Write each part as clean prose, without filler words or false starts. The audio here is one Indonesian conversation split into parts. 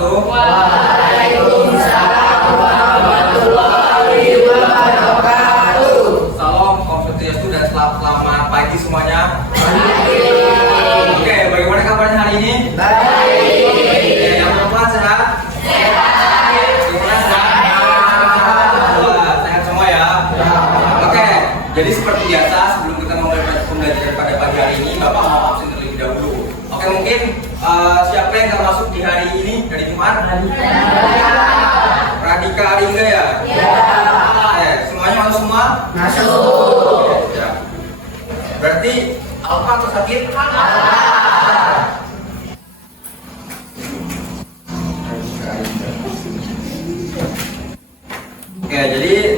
wabarakatuh. Waalaikumsalam warahmatullahi wabarakatuh. Salam Konfusius dan selamat pagi semuanya. Oke, bagaimana kabarnya hari ini? Baik. Yang perempuan sehat? Sehat semua ya. Oke, jadi seperti biasa sebelum kita memulai pembelajaran pada pagi hari ini, Bapak mau absen terlebih dahulu. Oke, mungkin siapa yang nggak masuk di hari ini dari Jumat? Radika Aringga ya? Semuanya masuk semua? Masuk. Ya. Berarti apa atau sakit? Oke, jadi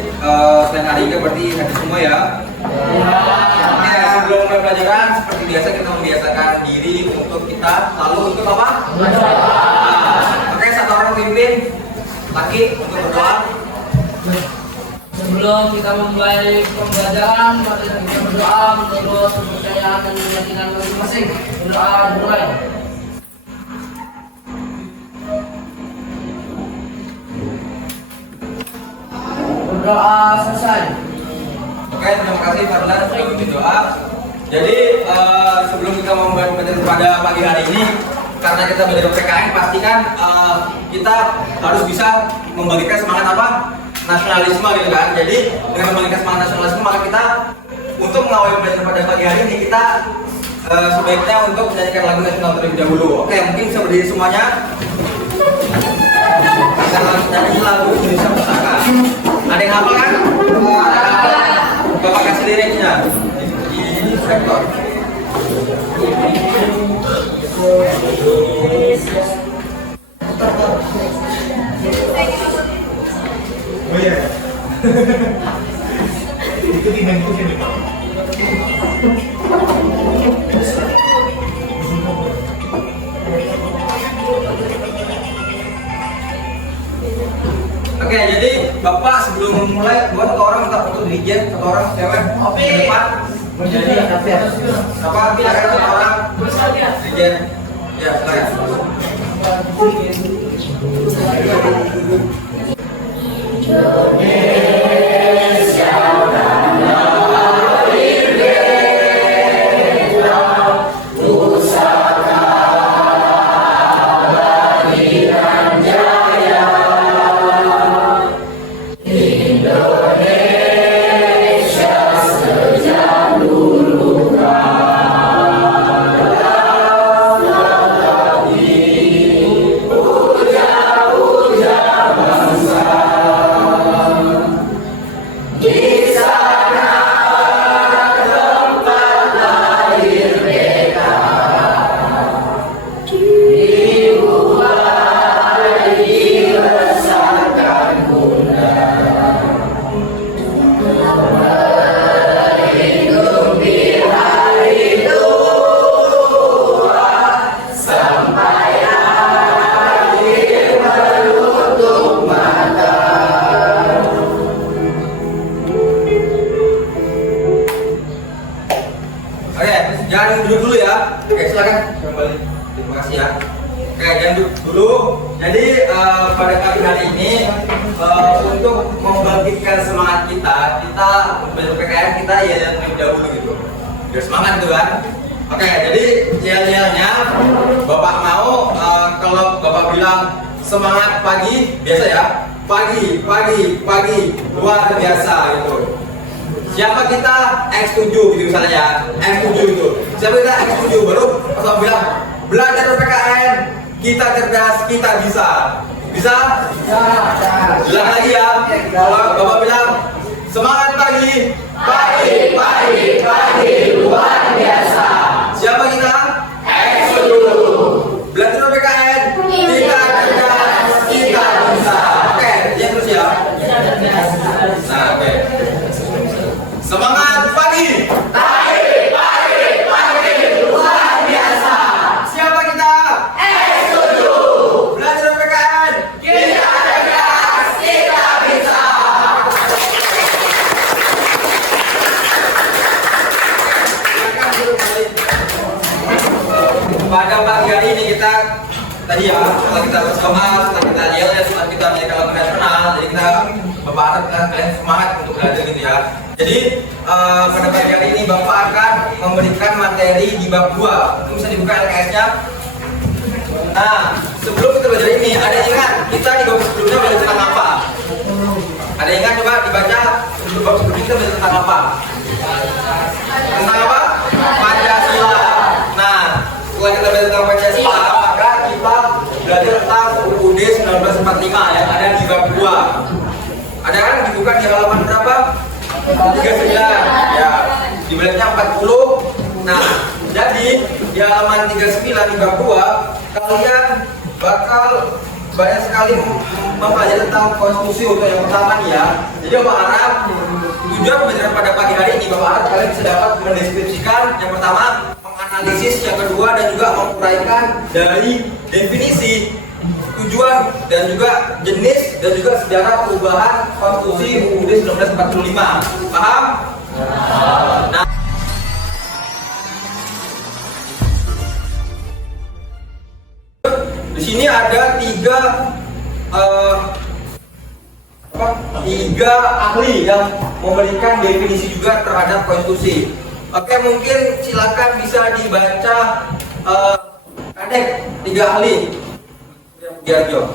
selain Aringga berarti hadir semua ya? Oke, sebelum mulai pelajaran seperti biasa kita membiasakan diri untuk kita lalu ikut apa? Oke, satu orang pimpin laki untuk berdoa. Sebelum kita memulai pembelajaran, mari kita berdoa menurut kepercayaan dan keyakinan masing-masing. Berdoa dimulai. Berdoa selesai. Oke, terima kasih Fadlan sudah berdoa. Jadi sebelum kita memulai pembelajaran pada pagi hari ini, karena kita belajar PKN, pastikan kita harus bisa membagikan semangat apa? Nasionalisme gitu kan. Jadi dengan membagikan semangat nasionalisme, maka kita untuk mengawali pembelajaran pada pagi hari ini kita sebaiknya untuk menyanyikan lagu nasional terlebih dahulu. Oke, mungkin bisa berdiri semuanya. Kita nyanyi lagu Indonesia Pusaka. Ada yang hafal kan? Bapak kasih liriknya di sektor. Oh iya. Ikutin dan ikutin. Oke, jadi Bapak sebelum memulai buat satu orang minta foto dirijen, satu orang cewek di depan. Jadi apa? Silakan satu orang dirijen. Ya, silakan. Jangan duduk dulu ya. Oke, silakan kembali. Terima kasih ya. Oke, jangan duduk dulu. Jadi pada pagi hari ini untuk membangkitkan semangat kita belajar PKN kita ya yang terlebih dahulu gitu. Biar semangat gitu kan. Oke, jadi yel-yelnya Bapak mau kalau Bapak bilang semangat pagi biasa ya. Pagi luar biasa gitu. Siapa kita X7 gitu misalnya ya, X7 itu. Siapa kita X7 baru pas bilang belajar PKN, kita cerdas, kita bisa. Bisa? Bilang lagi ya. Kalau Bapak bilang semangat pagi Luar biasa. Siapa kita? X7. Belajar PKN, kita cerdas, kita bisa. Oke, ya terus ya. Nah, oke. Semangat pagi Luar biasa. Siapa kita? X7. Belajar PKN, Kita cerdas, kita bisa. silakan soal setelah kita lihat ya, setelah kita menjadi lawan nasional, jadi kita Bapak harap kalian semangat untuk belajar gitu ya. Jadi pada pagi hari ini Bapak akan memberikan materi di bab 2. Itu bisa dibuka LKS-nya. Nah, sebelum kita belajar ini, ada yang ingat kita di bab sebelumnya belajar tentang apa? Ada yang ingat coba dibaca sebelum bab sebelumnya kita belajar tentang apa? Tentang apa? Pancasila. Nah, setelah kita belajar tentang Pancasila, maka kita belajar tentang UUD 1945 yang ada di bab 2. Ada kan dibuka di halaman berapa? 39 ya, di belakangnya 40. Nah, jadi di halaman 39 di bab 2 kalian bakal banyak sekali mempelajari tentang konstitusi untuk yang pertama nih ya. Jadi Bapak harap tujuan pembelajaran pada pagi hari ini Bapak harap kalian bisa dapat mendeskripsikan yang pertama, menganalisis yang kedua, dan juga menguraikan dari definisi, tujuan, dan juga jenis, dan juga sejarah perubahan konstitusi UUD 1945. Paham? Nah, di sini ada tiga ahli yang memberikan definisi juga terhadap konstitusi. Oke, mungkin silakan bisa dibaca Kadek, 3 ahli. Giarjo.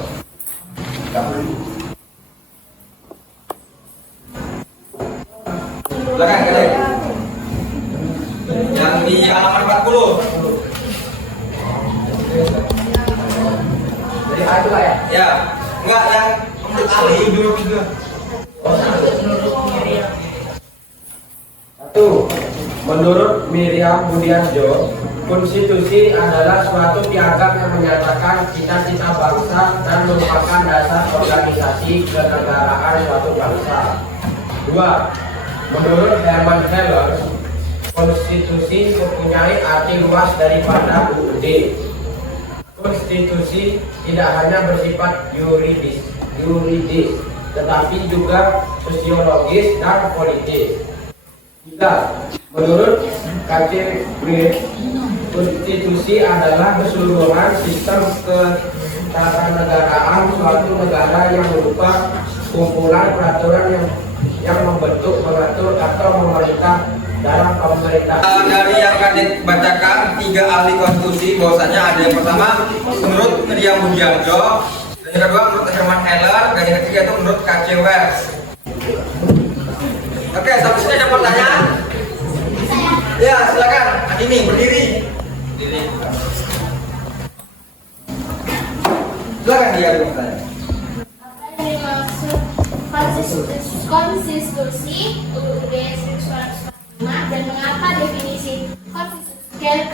Silakan Kadek. Yang di halaman 40. Jadi itu lah ya. Ya, enggak yang menurut ahli dulu 3. Satu, menurut Miriam Budiarjo, konstitusi adalah suatu piagam yang menyatakan cita-cita bangsa dan merupakan dasar organisasi kenegaraan suatu bangsa. Dua, menurut Herman Heller, konstitusi mempunyai arti luas daripada UUD. Konstitusi tidak hanya bersifat yuridis, tetapi juga sosiologis dan politis. Tiga, menurut KC konstitusi adalah keseluruhan sistem ketatanegaraan suatu negara yang berupa kumpulan peraturan yang membentuk, mengatur, atau memerintah dalam pemerintahan. Dari yang Kadek bacakan 3 ahli konstitusi, bahwasanya ada yang pertama menurut Miriam Budiarjo, dan yang kedua menurut Herman Heller, dan yang ketiga itu menurut KC Wers. Oke, sampai sini ada pertanyaan? Ya, silakan. Ini berdiri. Silakan dia ada pertanyaan. Apa yang dimaksud konstitusi UUD 1945 dan mengapa definisi konstitusi, tujuan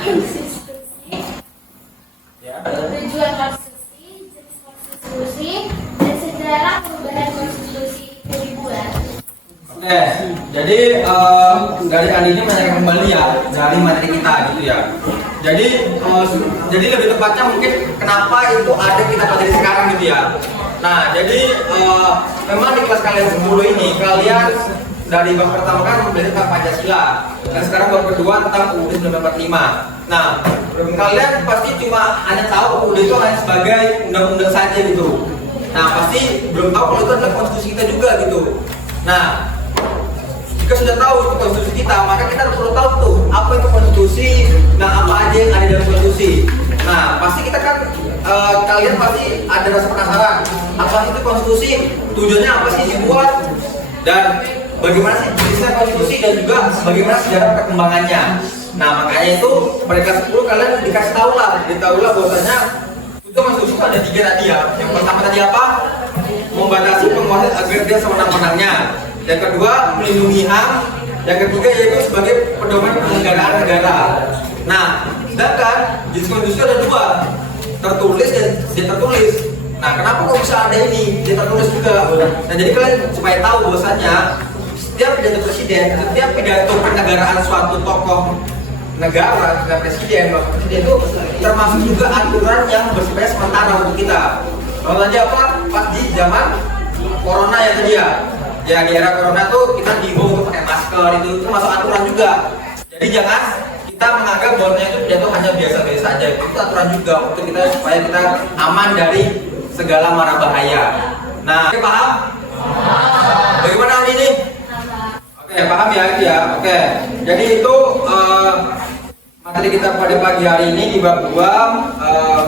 konstitusi, jenis konstitusi, dan sejarah perubahan konstitusi itu dibuat? Oke, jadi dari Andi ini menanyakan kembali ya dari materi kita gitu ya. Jadi lebih tepatnya mungkin kenapa itu ada kita pelajari sekarang gitu ya. Nah, jadi memang di kelas kalian 10 ini kalian dari bab pertama kan belajar tentang Pancasila, dan sekarang bab kedua tentang UUD 1945. Nah, kalian pasti cuma hanya tahu UUD itu hanya sebagai undang-undang saja gitu. Nah, pasti belum tahu kalau itu adalah konstitusi kita juga gitu. Nah, jika sudah tahu itu konstitusi kita, maka kita perlu tahu tuh apa itu konstitusi, nah apa aja yang ada dalam konstitusi. Nah, pasti kita kan kalian pasti ada rasa penasaran, apa sih itu konstitusi, tujuannya apa sih dibuat, dan bagaimana sih jenisnya konstitusi, dan juga bagaimana sejarah perkembangannya. Nah, makanya itu pada kelas 10 kalian dikasih tahu lah bahwasanya itu konstitusi itu ada 3 tadi ya. Yang pertama tadi apa? Membatasi penguasa agar dia sewenang-wenangnya. Yang kedua, melindungi HAM. Yang ketiga yaitu sebagai pedoman penyelenggaraan negara. Nah, sedangkan jenis konstitusi ada 2, tertulis dan tidak tertulis. Nah, kenapa kok bisa ada ini tidak tertulis juga? Nah, jadi kalian supaya tahu bahwasanya setiap pidato presiden, setiap pidato kenegaraan suatu tokoh negara, presiden itu termasuk juga aturan yang bersifat sementara untuk kita. Kalau tadi apa? Pas di zaman corona ya tadi ya. Ya di era corona tuh kita dihimbau untuk pakai masker, itu termasuk aturan juga. Jadi jangan kita menganggap bahwa itu pidato hanya biasa-biasa saja. Itu aturan juga untuk kita supaya kita aman dari segala mara bahaya. Nah, oke, paham? Bagaimana ini? Oke, paham ya itu ya. Oke. Jadi itu materi kita pada pagi hari ini di bab 2.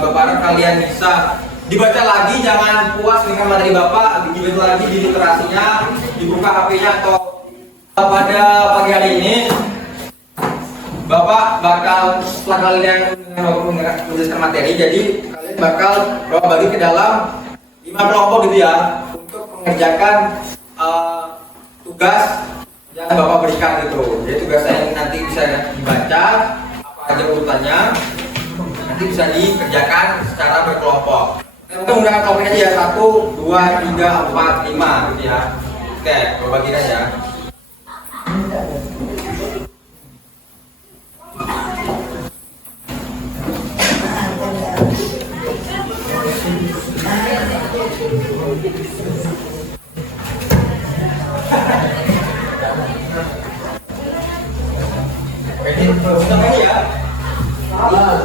Bapak kalian bisa dibaca lagi, jangan puas dengan materi Bapak, dibaca lagi di literasinya, dibuka HP-nya atau pada pagi hari ini Bapak bakal setelah kalian menuliskan materi, jadi kalian bakal Bapak bagi ke dalam 5 kelompok gitu ya untuk mengerjakan tugas yang Bapak berikan gitu. Jadi tugasnya yang nanti bisa dibaca apa aja urutannya, nanti bisa dikerjakan secara berkelompok. Kita menggunakan kelompok aja ya, 1, 2, 3, 4, 5 gitu ya. Oke, Bapak bagi aja. Oke, ya.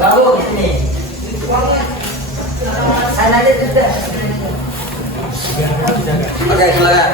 Kamu di sini. Sana aja sudah. Oke, silakan.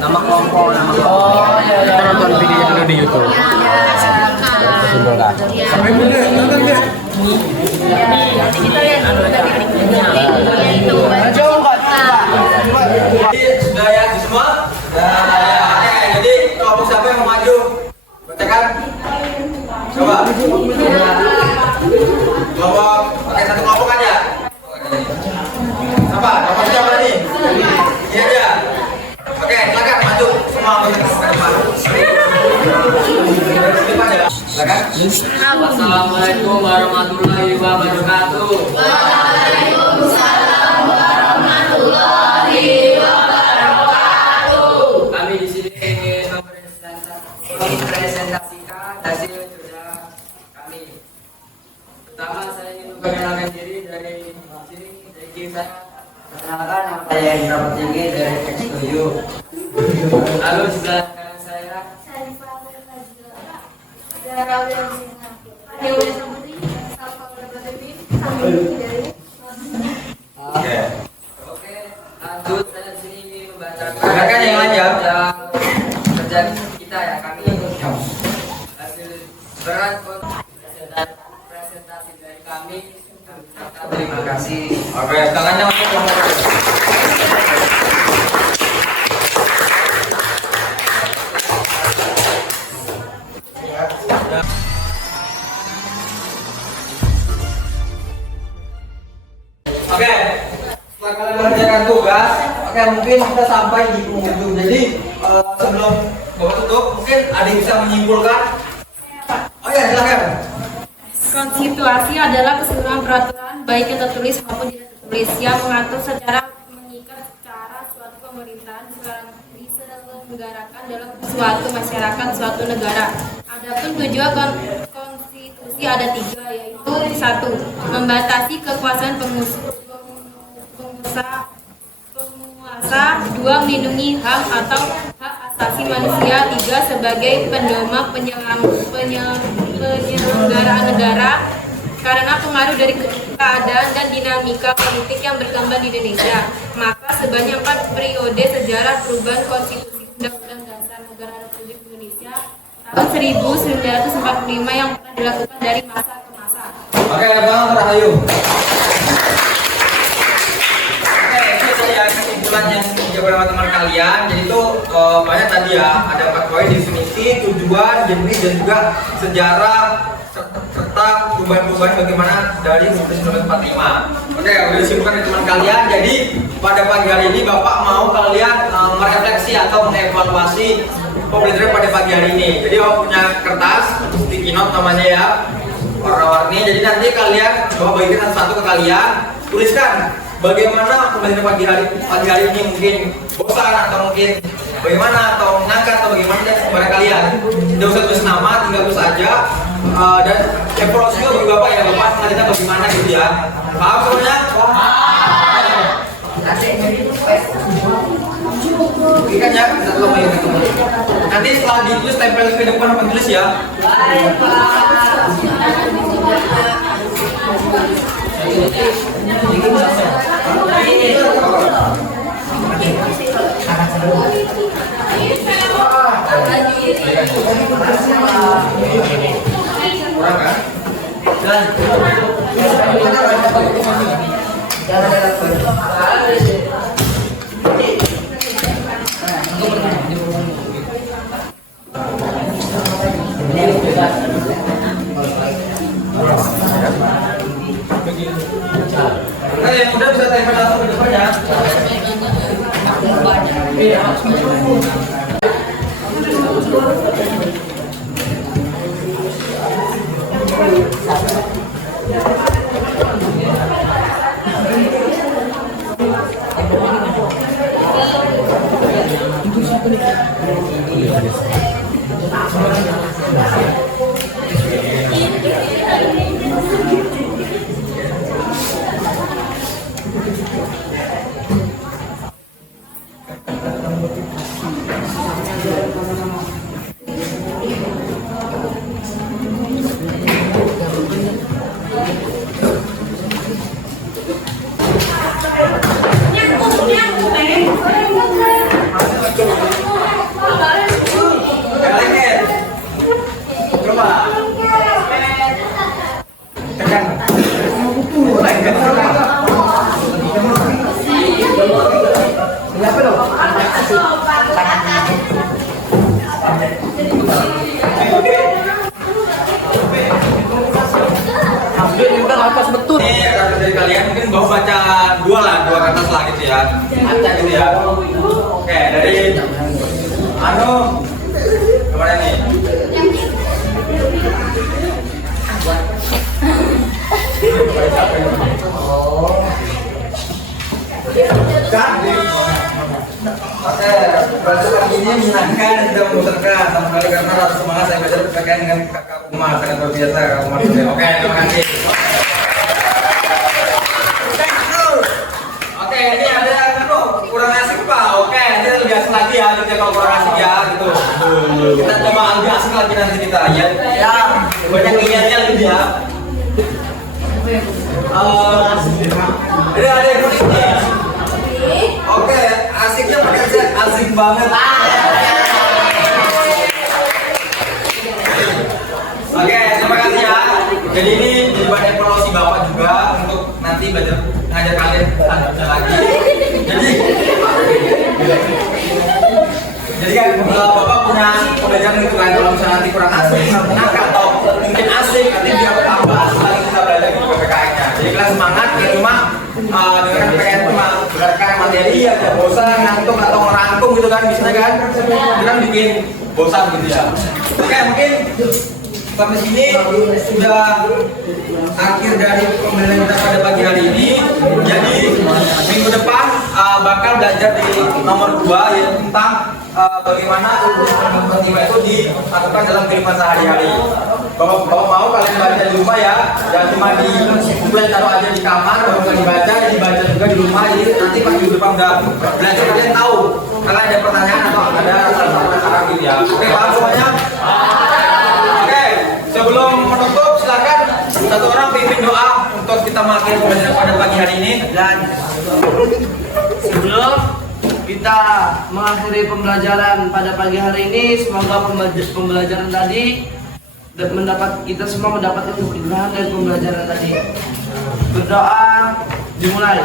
Nama kelompok, kita nonton video dulu di YouTube. Sampai bunda, nonton nggak? Jadi sudah ya di semua. Oke, jadi kelompok siapa yang mau maju? Bacakan. Coba. Kelompok, pakai satu kelompok aja. Apa? Kelompok siapa nih? Iya dia. Oke, silakan maju semua ke depan. Silakan. Wassalamualaikum warahmatullahi wabarakatuh. Waalaikumsalam warahmatullahi wabarakatuh. Kami di sini ingin mempresentasikan hasil kerja kami. Pertama saya ingin memperkenalkan diri dari sini, dari tim saya. Perkenalkan nama saya Indra Petinggi dari X2U. Lalu juga rekan saya. Oke. Oke, lanjut saya di sini ingin membacakan Silakan yang lain ya. kerja kita ya kami. Hasil berat presentasi dari kami. Terima kasih. Oke, tangannya untuk kelompok. Oke, setelah kalian mengerjakan tugas, oke mungkin kita sampai di penghujung. Jadi sebelum Bapak tutup, mungkin ada yang bisa menyimpulkan. Oh ya, silakan. Konstitusi adalah keseluruhan peraturan baik yang tertulis maupun tidak tertulis yang mengatur secara mengikat cara suatu pemerintahan diselenggarakan dalam suatu masyarakat, suatu negara. Adapun tujuan konstitusi ada 3, yaitu 1. Membatasi kekuasaan penguasa, 2. Melindungi HAM atau hak asasi manusia, 3. Sebagai pedoman penyelenggaraan negara karena pengaruh dari keadaan dan dinamika politik yang berkembang di Indonesia. Maka sebanyak 4 periode sejarah perubahan konstitusi Undang-Undang Dasar Negara Republik Indonesia tahun 1945 yang pernah dilakukan dari masa ke masa. Oke, Bang Rahayu. Oke, itu saja. yang dijawab sama teman kalian. Jadi itu banyak tadi ya, ada 4 poin: definisi, tujuan, jenis, dan juga sejarah serta perubahan-perubahan bagaimana dari 1945. Oke, udah disimpulkan di teman kalian. Jadi pada pagi hari ini Bapak mau kalian merefleksi atau mengevaluasi pembelajaran pada pagi hari ini. Jadi Bapak punya kertas sticky note namanya ya, warna-warni. Jadi nanti kalian Bapak bagikan satu ke kalian, tuliskan bagaimana pembelajaran pagi hari ini, mungkin bosan atau mungkin bagaimana atau menyenangkan atau bagaimana dan kepada kalian. Tidak usah tulis nama, tinggal tulis saja. Dan evaluasi juga bagi Bapak ya, Bapak selanjutnya bagaimana gitu ya. Paham semuanya? Ikan ya, kita tolong ya gitu. Nanti setelah ditulis tempel ke depan apa tulis ya. Baik, Pak. Kurang kan? Nah, yang udah bisa tempel langsung ke depannya. Ini dari kalian mungkin baca dua kertas lah gitu ya, acak gitu ya. Oke, dari kemana nih? Oke, bahasa kali ini menyenangkan dan tidak membosankan sama sekali karena rasa semangat saya belajar berkaitan dengan kakak Umar, sangat luar biasa kakak Umar. Oke, terima kasih. Oke, ini ada kurang asik Pak. Oke, nanti lebih asik lagi ya, kita kalau kurang asik ya gitu. Kita coba lebih asik lagi nanti kita ya. Ya, banyak ingatnya gitu ya. Ini ada yang unik nih. Oke, asiknya pakai Z, asik banget. Oke, terima kasih ya. Jadi ini jadi bahan evaluasi Bapak juga untuk nanti belajar ngajar kalian selanjutnya lagi. Jadi kan Bapak punya pembelajaran gitu kan, kalau misalnya nanti kurang asik, menangkap atau mungkin asik, nanti biar tambah asik lagi kita belajar gitu PPKN-nya. Jadi kalian semangat ya, cuma dengan PPKN cuma berdasarkan materi ya, bosan, ngantuk atau ngerangkum gitu kan, bisa kan? Kadang bikin bosan gitu ya. Oke, mungkin sampai sini sudah akhir dari pembelajaran kita pada pagi hari ini. Jadi minggu depan bakal belajar di nomor 2 yaitu tentang bagaimana ilmu itu dilakukan dalam kehidupan sehari-hari. Kalau mau kalian baca di rumah ya, jangan cuma di buku taruh aja di kamar, baru dibaca juga di rumah. Jadi nanti pas minggu depan udah belajar kalian tahu kalau ada pertanyaan atau ada saran gitu ya. Oke, paham semuanya? Sebelum menutup, silakan satu orang pimpin doa untuk kita mengakhiri pembelajaran pada pagi hari ini. Dan sebelum kita mengakhiri pembelajaran pada pagi hari ini, semoga pembelajaran tadi kita semua mendapatkan keberkahan dari pembelajaran tadi. Berdoa dimulai.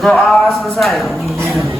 Berdoa selesai.